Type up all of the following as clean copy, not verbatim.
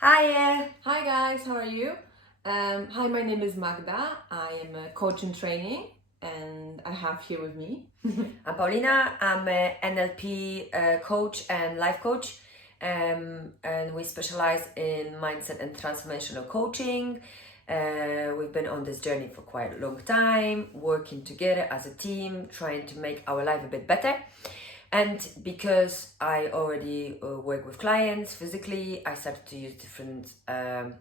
Hi. Hi guys, how are you? Hi, my name is Magda. I am a coach in training and I have here with me. I'm Paulina. I'm a NLP coach and life coach, and we specialize in mindset and transformational coaching. We've been on this journey for quite a long time, working together as a team, trying to make our life a bit better. And because I already work with clients physically, I started to use different. I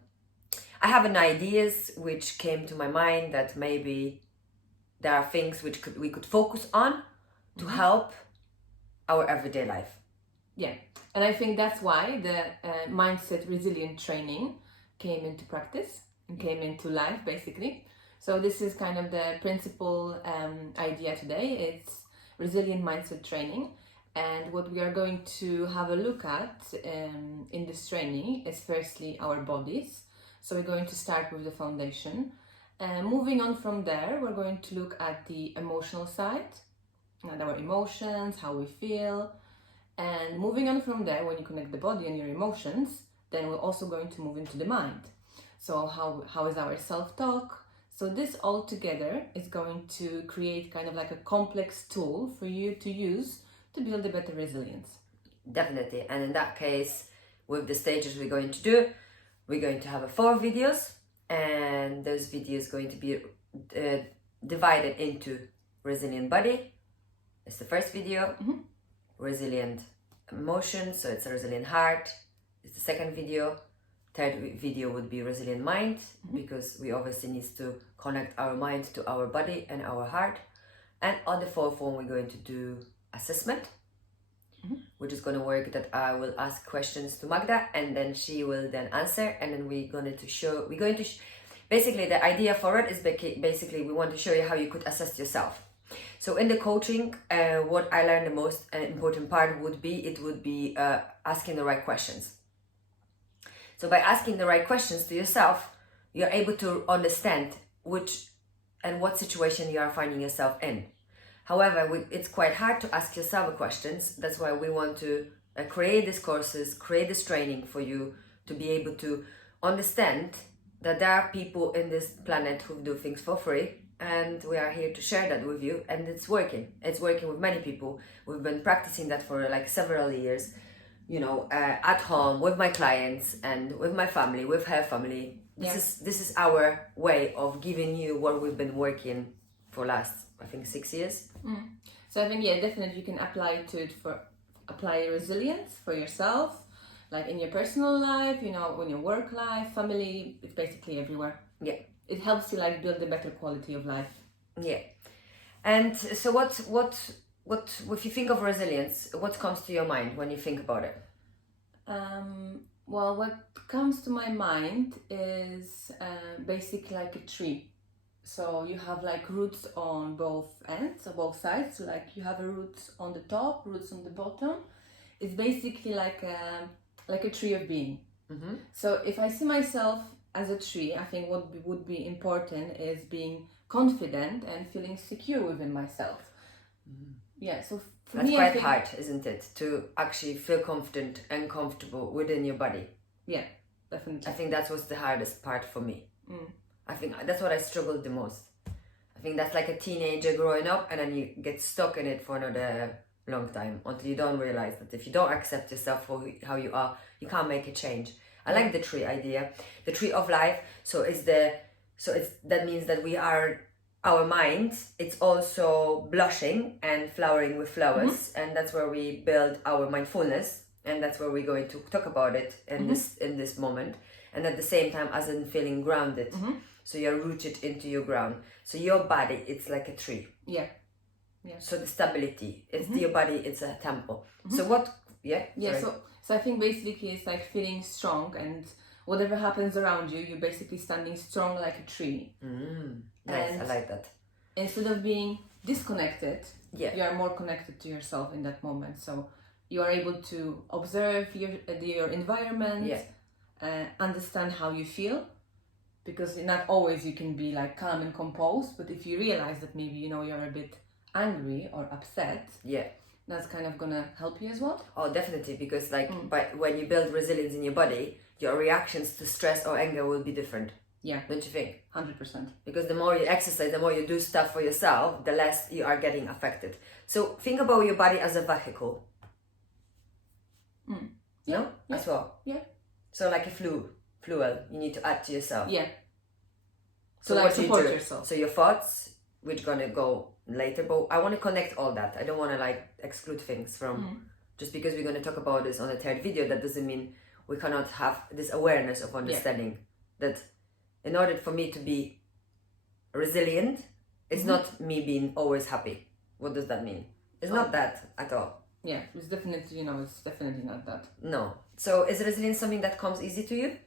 have an ideas which came to my mind that maybe there are things which we could focus on to help our everyday life. Yeah, and I think that's why the mindset resilient training came into practice and came into life basically. So this is kind of the principal idea today. It's resilient mindset training. And what we are going to have a look at in this training is firstly our bodies. So we're going to start with the foundation. Moving on from there, we're going to look at the emotional side, and our emotions, how we feel. And moving on from there, when you connect the body and your emotions, then we're also going to move into the mind. So how is our self-talk? So this all together is going to create kind of like a complex tool for you to use to build a better resilience. Definitely. And in that case, with the stages we're going to do, we're going to have 4 videos, and those videos going to be divided into resilient body. It's the first video. Resilient emotions, so it's a resilient heart. It's the second video. Third video would be resilient mind, because we obviously need to connect our mind to our body and our heart. And on the fourth one, we're going to do assessment, which is going to work that I will ask questions to Magda, and then she will then answer, and then basically the idea for it is basically we want to show you how you could assess yourself. So in the coaching, what I learned the most important part would be asking the right questions. So by asking the right questions to yourself, you're able to understand which and what situation you are finding yourself in. However, it's quite hard to ask yourself questions. That's why we want to create these courses, create this training for you to be able to understand that there are people in this planet who do things for free, and we are here to share that with you, and it's working. It's working with many people. We've been practicing that for like several years, at home with my clients and with my family, with her family. This is our way of giving you what we've been working for last, I think, 6 years. So I think definitely you can apply resilience for yourself, like in your personal life, in your work life, family. It's basically everywhere. Yeah, it helps you like build a better quality of life. Yeah. And so what if you think of resilience, what comes to your mind when you think about it? Well, what comes to my mind is basically like a tree. So you have like roots on both ends, on both sides. So like you have a roots on the top, roots on the bottom. It's basically like a tree of being. So if I see myself as a tree, I think what would be important is being confident and feeling secure within myself. Yeah, so for That's me, quite hard, isn't it? To actually feel confident and comfortable within your body. Yeah, definitely. I think that was the hardest part for me. I think that's what I struggled the most. I think that's like a teenager growing up, and then you get stuck in it for another long time until you don't realize that if you don't accept yourself for how you are, you can't make a change. I like the tree idea, the tree of life. That means that we are our mind. It's also blushing and flowering with flowers, and that's where we build our mindfulness, and that's where we're going to talk about it in this moment. And at the same time, as in feeling grounded, so you're rooted into your ground. So your body, it's like a tree. Yeah. So the stability, it's your body, it's a temple. So what? So I think basically it's like feeling strong, and whatever happens around you, you're basically standing strong like a tree. Nice, and I like that. Instead of being disconnected, you are more connected to yourself in that moment. So you are able to observe your environment, understand how you feel, because not always you can be like calm and composed, but if you realize that maybe you're a bit angry or upset, that's kind of gonna help you as well. Oh, definitely, because like when you build resilience in your body, your reactions to stress or anger will be different. Yeah, Don't you think? 100%. Because the more you exercise, the more you do stuff for yourself, the less you are getting affected. So think about your body as a vehicle. Yeah, No? yeah, As well. yeah. So like a fuel you need to add to yourself. Yeah. So like what do you support do? yourself. So your thoughts, which gonna go later, but I want to connect all that. I don't want to like exclude things from just because we're going to talk about this on the third video. That doesn't mean we cannot have this awareness of understanding that in order for me to be resilient, it's not me being always happy. What does that mean? It's not that at all. Yeah, it's definitely, it's definitely not that. No. So is resilience something that comes easy to you?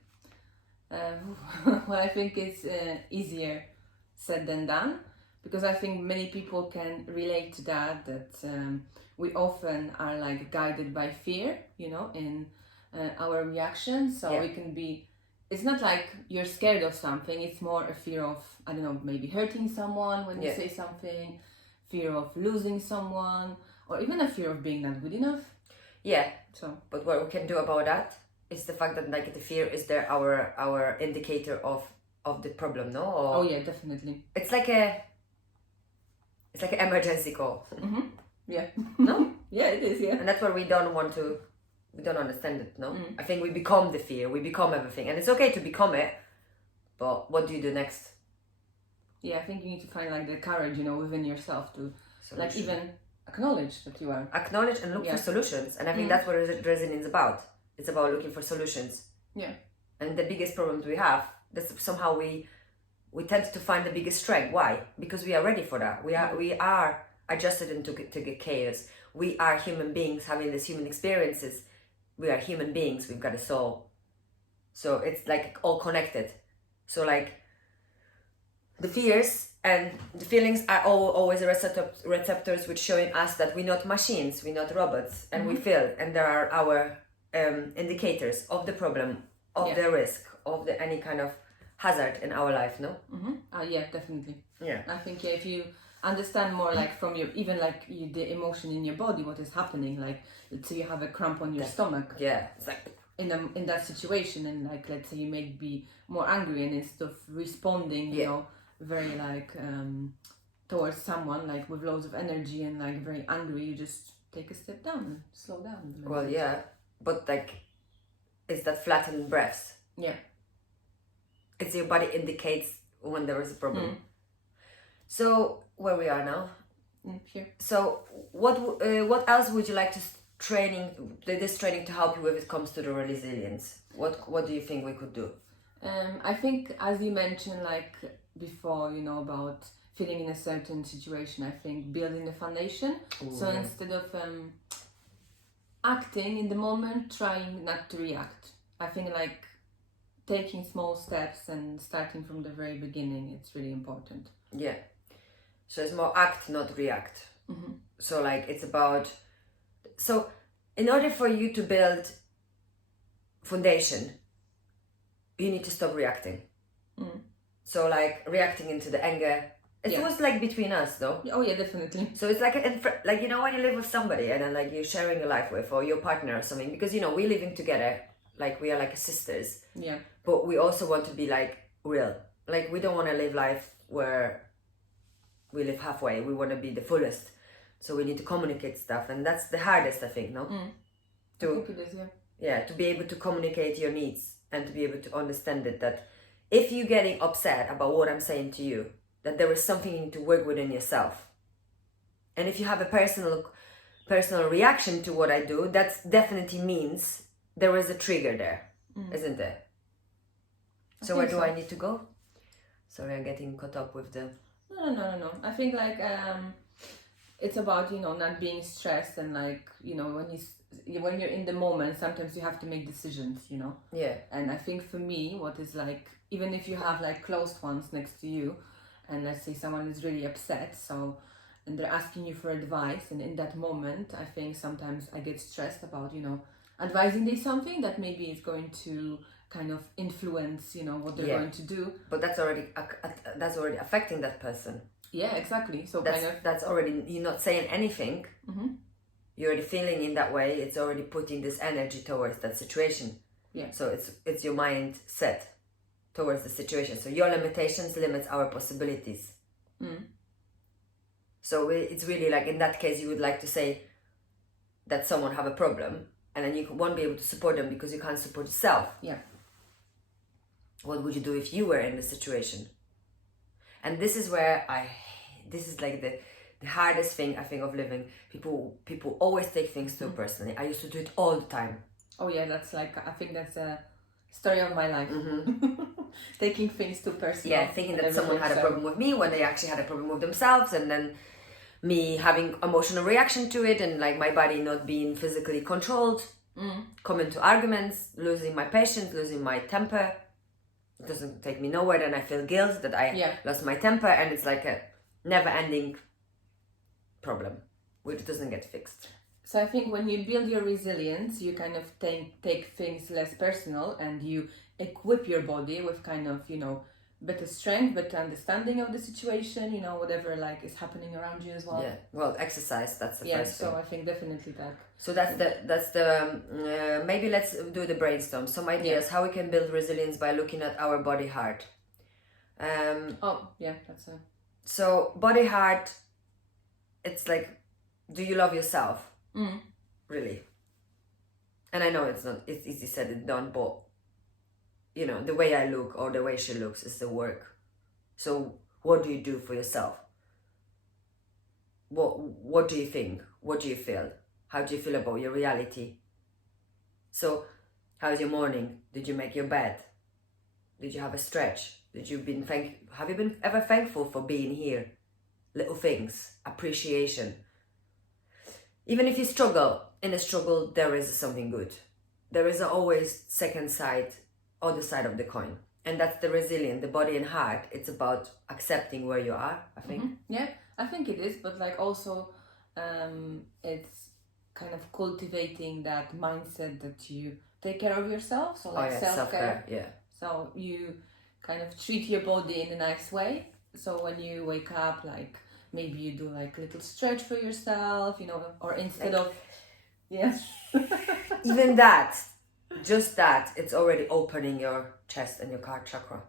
Well, I think it's easier said than done, because I think many people can relate to that we often are like guided by fear, in our reactions. So it can be, it's not like you're scared of something, it's more a fear of, I don't know, maybe hurting someone when you say something, fear of losing someone, or even a fear of being not good enough. Yeah. So, but what we can do about that is the fact that like the fear is there our indicator of the problem, no? Or oh yeah, definitely. It's like an emergency call. Yeah. No? Yeah, it is, yeah. And that's what we don't understand it, no? I think we become the fear, we become everything. And it's okay to become it, but what do you do next? Yeah, I think you need to find like the courage, within yourself to like even acknowledge that you are. Acknowledge and look for solutions. And I think that's what resilience is about. It's about looking for solutions. Yeah. And the biggest problems we have, that's somehow we tend to find the biggest strength. Why? Because we are ready for that. We are adjusted into the chaos. We are human beings having these human experiences. We are human beings. We've got a soul. So it's like all connected. So like the fears and the feelings are always receptors which showing us that we're not machines, we're not robots, and we feel, and there are our indicators of the problem, of the risk, of the any kind of hazard in our life, no? Yeah, definitely. Yeah. I think if you understand more like from your, even like the emotion in your body, what is happening, like let's say you have a cramp on your stomach. Yeah. It's like in that situation, and like let's say you may be more angry, and instead of responding, you know, very like towards someone like with loads of energy and like very angry, you just take a step down and slow down. Well, yeah, but like it's that flattened breaths. Yeah. It's your body indicates when there is a problem. So where we are now? Here. So what else would you like this training to help you with it comes to the resilience? What do you think we could do? I think, as you mentioned like before, about feeling in a certain situation, I think building a foundation. Instead of acting in the moment, trying not to react. I think like taking small steps and starting from the very beginning, it's really important. Yeah. So it's more act, not react. So like it's about, so in order for you to build foundation, you need to stop reacting. So like reacting into the anger, it was like between us though. Oh yeah, definitely. So it's like like when you live with somebody and then like you're sharing your life with, or your partner or something, because we're living together, like we are like sisters. Yeah. But we also want to be like real. Like we don't want to live life where we live halfway. We want to be the fullest. So we need to communicate stuff, and that's the hardest, I think, no? I think it is, yeah. Yeah, to be able to communicate your needs and to be able to understand it, that if you're getting upset about what I'm saying to you, that there is something you need to work within yourself. And if you have a personal reaction to what I do, that definitely means there is a trigger there, isn't there? So where do I need to go? Sorry, I'm getting caught up with the... No. I think like it's about not being stressed, and like when you're in the moment, sometimes you have to make decisions. Yeah. And I think for me, what is like, even if you have like close ones next to you, and let's say someone is really upset, and they're asking you for advice, and in that moment, I think sometimes I get stressed about advising them something that maybe is going to kind of influence what they're going to do. But that's already affecting that person. Yeah, exactly. So that's already, you're not saying anything, you're already feeling in that way, it's already putting this energy towards that situation. Yeah. So it's your mindset towards the situation. So your limitations limits our possibilities. So it's really like, in that case, you would like to say that someone have a problem, and then you won't be able to support them because you can't support yourself. Yeah. What would you do if you were in the situation? And this is where this is like the hardest thing, I think, of living. People always take things too personally. I used to do it all the time. Oh yeah, that's like, I think that's a story of my life. Taking things too personal. Yeah, thinking that someone had a problem with me when they actually had a problem with themselves, and then me having emotional reaction to it, and like my body not being physically controlled, coming to arguments, losing my patience, losing my temper. It doesn't take me nowhere. Then I feel guilt that I lost my temper, and it's like a never-ending problem which doesn't get fixed. So I think when you build your resilience, you kind of take things less personal, and you equip your body with kind of, better strength, better understanding of the situation, whatever like is happening around you as well. Yeah, well, exercise, that's the first thing. So I think definitely that. So that's the maybe let's do the brainstorm. Some ideas how we can build resilience by looking at our body heart. That's a... So body heart, it's like, do you love yourself? Really? And I know it's easy said and done, but the way I look or the way she looks is the work. So what do you do for yourself? What do you think? What do you feel? How do you feel about your reality? So how's your morning? Did you make your bed? Did you have a stretch? Have you been ever thankful for being here? Little things, appreciation. Even if you struggle, in a struggle there is something good. There is always second side, other side of the coin. And that's the resilient, the body and heart. It's about accepting where you are, I think. Yeah, I think it is, but like also it's kind of cultivating that mindset that you take care of yourself. So like self-care. Yeah. So you kind of treat your body in a nice way. So when you wake up, like maybe you do like a little stretch for yourself, or instead of... Yes. Even that, just that, it's already opening your chest and your heart chakra.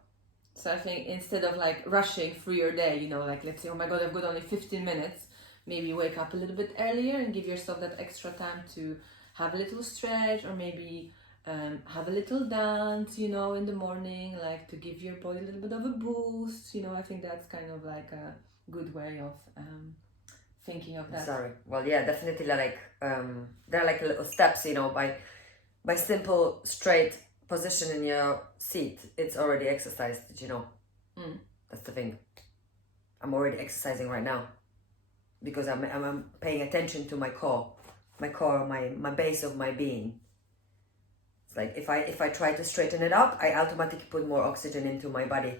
So I think instead of like rushing through your day, like let's say, oh my God, I've got only 15 minutes, maybe wake up a little bit earlier and give yourself that extra time to have a little stretch, or maybe have a little dance, in the morning, like to give your body a little bit of a boost. I think that's kind of like a good way of thinking of that. Sorry. Well, yeah, definitely like there are like little steps, by simple straight position in your seat, it's already exercised, did you know? That's the thing. I'm already exercising right now because I'm paying attention to my core, my base of my being. It's like if I try to straighten it up, I automatically put more oxygen into my body,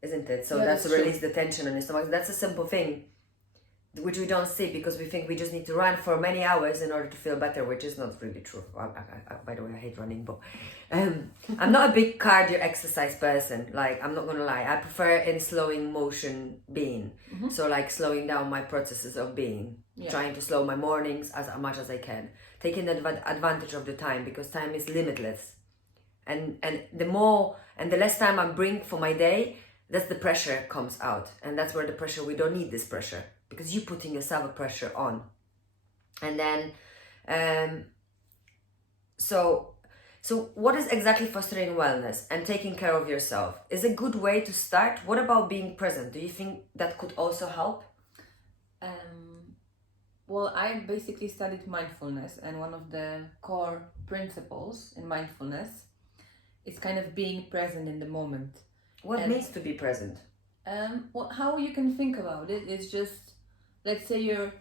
isn't it? So that's to release the tension in the stomach. That's a simple thing which we don't see because we think we just need to run for many hours in order to feel better, which is not really true. By the way, I hate running, but I'm not a big cardio exercise person. Like, I'm not gonna lie, I prefer in slowing motion being. So like slowing down my processes of being, trying to slow my mornings as much as I can, taking advantage of the time, because time is limitless, and the more and the less time I bring for my day, that's the pressure comes out, and that's where the pressure, we don't need this pressure, because you're putting yourself a pressure on. And then so what is exactly fostering wellness and taking care of yourself is a good way to start. What about being present? Do you think that could also help? Well, I basically studied mindfulness, and one of the core principles in mindfulness is kind of being present in the moment. What means to be present? How you can think about it is just, let's say you're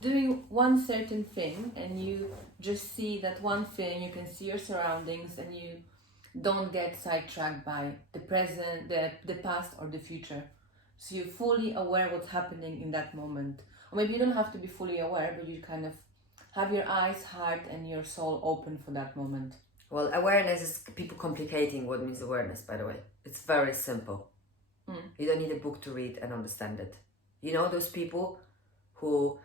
doing one certain thing and you just see that one thing, you can see your surroundings, and you don't get sidetracked by the present, the past or the future. So you're fully aware what's happening in that moment. Or maybe you don't have to be fully aware, but you kind of have your eyes, heart and your soul open for that moment. Well, awareness is people complicating what means awareness, by the way. It's very simple. You don't need a book to read and understand it. Those people who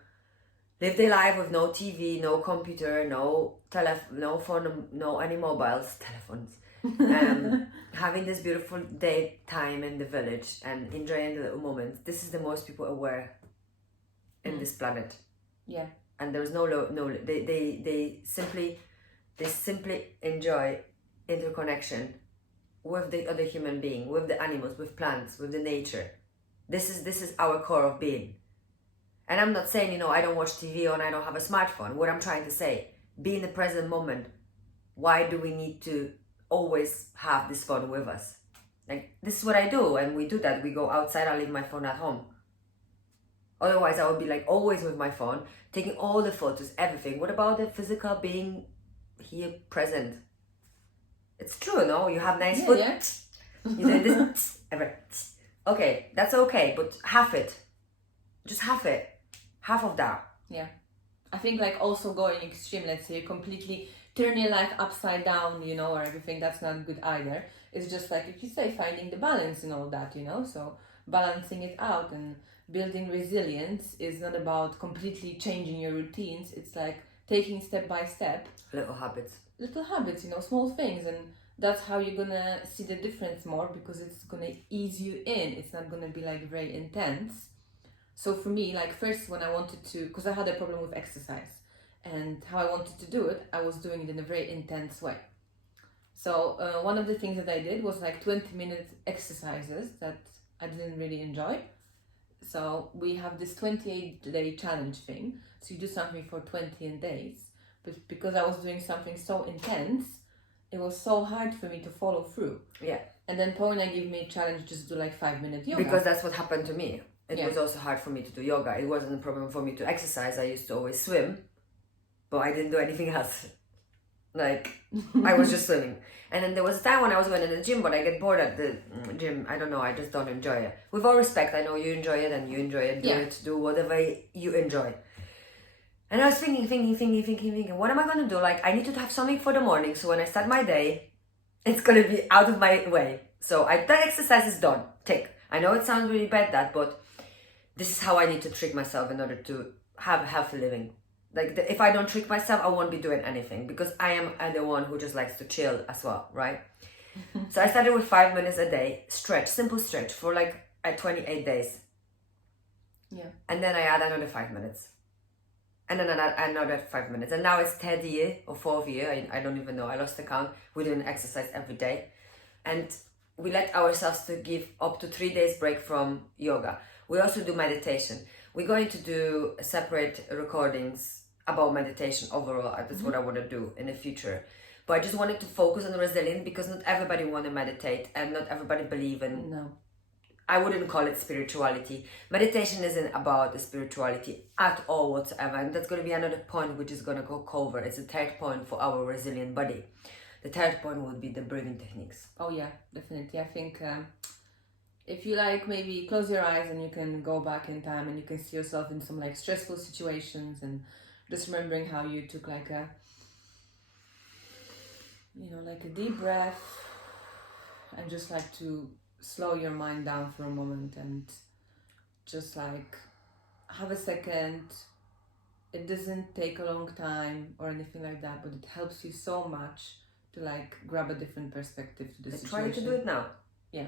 live their life with no TV, no computer, no phone, no any mobiles, telephones. Having this beautiful daytime in the village and enjoying the little moments. This is the most people aware in this planet. Yeah. And there's they simply enjoy interconnection with the other human being, with the animals, with plants, with the nature. This is our core of being. And I'm not saying, I don't watch TV or I don't have a smartphone. What I'm trying to say, be in the present moment. Why do we need to always have this phone with us? Like, this is what I do, and we do that. We go outside, I leave my phone at home. Otherwise, I would be like always with my phone, taking all the photos, everything. What about the physical being here present? It's true, no? You have nice food. Yeah. You do this, okay, that's okay, but half it. Just half it. Half of that. Yeah. I think like also going extreme, let's say you completely turn your life upside down, or everything, that's not good either. It's just like, if you say, finding the balance and all that, so balancing it out and building resilience is not about completely changing your routines. It's like taking step by step. Little habits, small things. And that's how you're gonna see the difference more, because it's gonna ease you in. It's not gonna be like very intense. So for me, like first when I wanted to, because I had a problem with exercise, and how I wanted to do it, I was doing it in a very intense way. So one of the things that I did was like 20-minute exercises that I didn't really enjoy. So we have this 28-day challenge thing. So you do something for 28 days. But because I was doing something so intense, it was so hard for me to follow through. Yeah. And then Paulina gave me a challenge just to do like 5-minute yoga. Because that's what happened to me. It was also hard for me to do yoga. It wasn't a problem for me to exercise. I used to always swim, but I didn't do anything else. Like, I was just swimming. And then there was a time when I was going to the gym, but I get bored at the gym. I don't know, I just don't enjoy it. With all respect, I know you enjoy it and you enjoy it. Do whatever you enjoy. And I was thinking, what am I going to do? Like, I need to have something for the morning, so when I start my day, it's going to be out of my way. So that exercise is done. Tick. I know it sounds really bad, but this is how I need to trick myself in order to have a healthy living. Like, if I don't trick myself, I won't be doing anything, because I am the one who just likes to chill as well, right? So I started with 5 minutes a day, simple stretch for like 28 days. Yeah. And then I add another 5 minutes. And then another 5 minutes. And now it's third year or fourth year, I don't even know, I lost the count. We're doing exercise every day. And we let ourselves to give up to 3 days break from yoga. We also do meditation. We're going to do separate recordings about meditation overall. That's what I want to do in the future. But I just wanted to focus on resilience, because not everybody want to meditate and not everybody believe in. No. I wouldn't call it spirituality. Meditation isn't about the spirituality at all whatsoever. And that's going to be another point which is going to go cover. It's the third point for our resilient body. The third point would be the breathing techniques. Oh yeah, definitely. I think if you like, maybe close your eyes and you can go back in time and you can see yourself in some like stressful situations, and just remembering how you took like a deep breath, and just like to slow your mind down for a moment and just like have a second. It doesn't take a long time or anything like that, but it helps you so much to like grab a different perspective to the situation. Try to do it now. Yeah.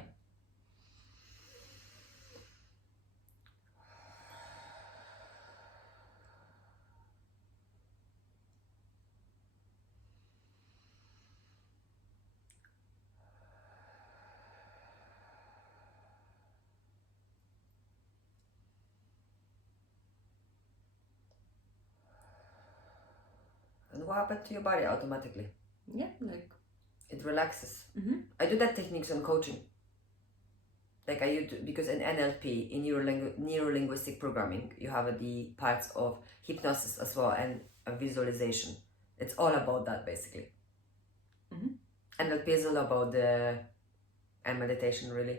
And what happened to your body automatically? Yeah, like it relaxes. Mm-hmm. I do that techniques on coaching. Like I use, because in NLP, in neuro-linguistic programming, you have the parts of hypnosis as well and a visualization. It's all about that basically. Mm-hmm. NLP is all about and meditation really.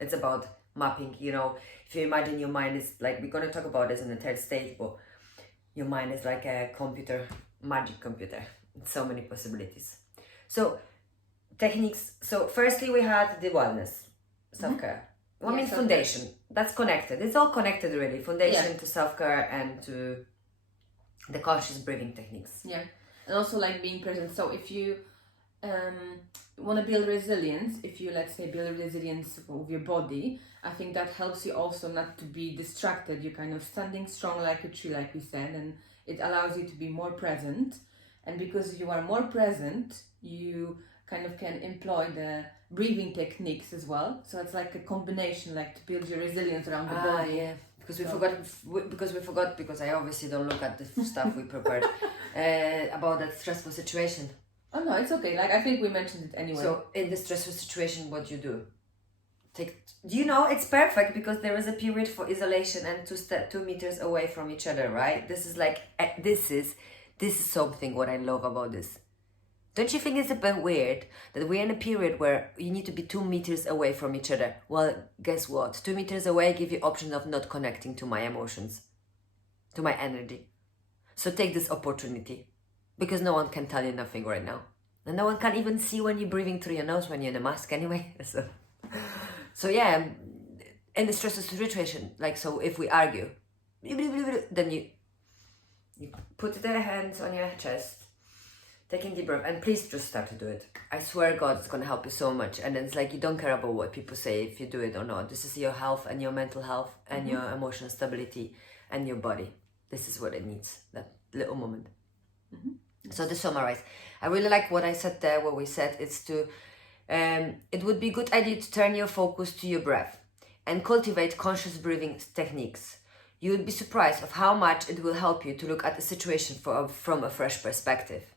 It's about mapping, if you imagine your mind is like, we're going to talk about this in the third stage, but your mind is like a computer, magic computer. So many possibilities. So techniques. So firstly we had the wellness, self-care. What means foundation? That's connected. It's all connected really. Foundation to self-care and to the conscious breathing techniques. Yeah, and also like being present. So if you want to build resilience, if you, let's say, build resilience of your body, I think that helps you also not to be distracted. You're kind of standing strong like a tree, like we said, and it allows you to be more present. And because you are more present, you kind of can employ the breathing techniques as well. So it's like a combination, like to build your resilience around the body. Yeah. Because we forgot, because I obviously don't look at the stuff we prepared about that stressful situation. Oh no, it's okay. Like I think we mentioned it anyway. So in the stressful situation, what you do? Do you know it's perfect because there is a period for isolation and to step 2 meters away from each other, right? This is like this is something what I love about this. Don't you think it's a bit weird that we're in a period where you need to be 2 meters away from each other? Well, guess what? 2 meters away give you option of not connecting to my emotions, to my energy. So take this opportunity, because no one can tell you nothing right now. And no one can even see when you're breathing through your nose when you're in a mask anyway. So yeah, in the stressful situation, like, so if we argue, then you put the hands on your chest, taking deep breath, and please just start to do it. I swear God, it's gonna help you so much. And it's like you don't care about what people say if you do it or not. This is your health and your mental health and your emotional stability and your body. This is what it needs, that little moment. So to summarize, I really like what I said there, what we said, it's to, it would be a good idea to turn your focus to your breath and cultivate conscious breathing techniques. You would be surprised of how much it will help you to look at the situation from a fresh perspective.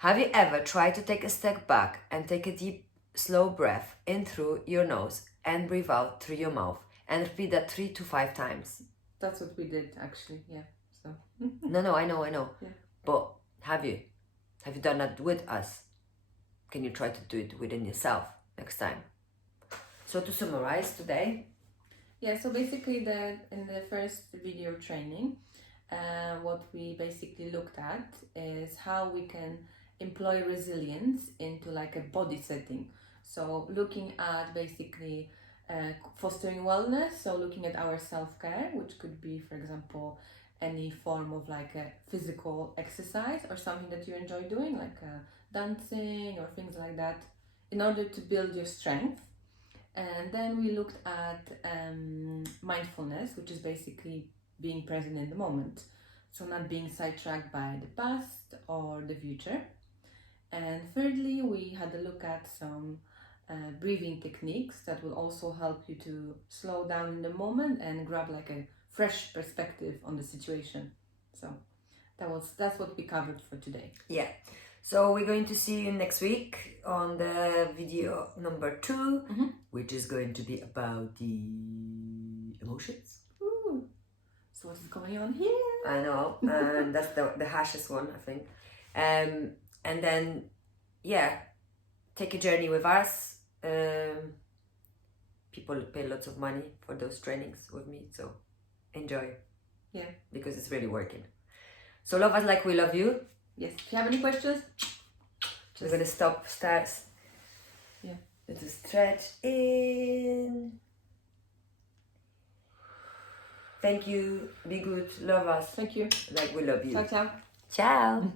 Have you ever tried to take a step back and take a deep, slow breath in through your nose and breathe out through your mouth, and repeat that 3 to 5 times? That's what we did actually, yeah. So No, I know. Yeah. But have you done that with us? Can you try to do it within yourself next time? So to summarize today. Yeah, so basically in the first video training, what we basically looked at is how we can employ resilience into like a body setting. So looking at basically fostering wellness, so looking at our self-care, which could be, for example, any form of like a physical exercise or something that you enjoy doing, like dancing or things like that, in order to build your strength. And then we looked at mindfulness, which is basically being present in the moment, so not being sidetracked by the past or the future. And thirdly, we had a look at some breathing techniques that will also help you to slow down in the moment and grab like a fresh perspective on the situation. So that's what we covered for today. Yeah. So we're going to see you next week on the video number 2, which is going to be about the emotions. Ooh. So what's going on here? I know, and that's the harshest one, I think. And then, yeah, take a journey with us. People pay lots of money for those trainings with me, so enjoy. Yeah. Because it's really working. So love us like we love you. Yes. If you have any questions, we're gonna start. Yeah. Let's stretch in. Thank you. Be good. Love us. Thank you. Like we love you. Ciao, ciao. Ciao.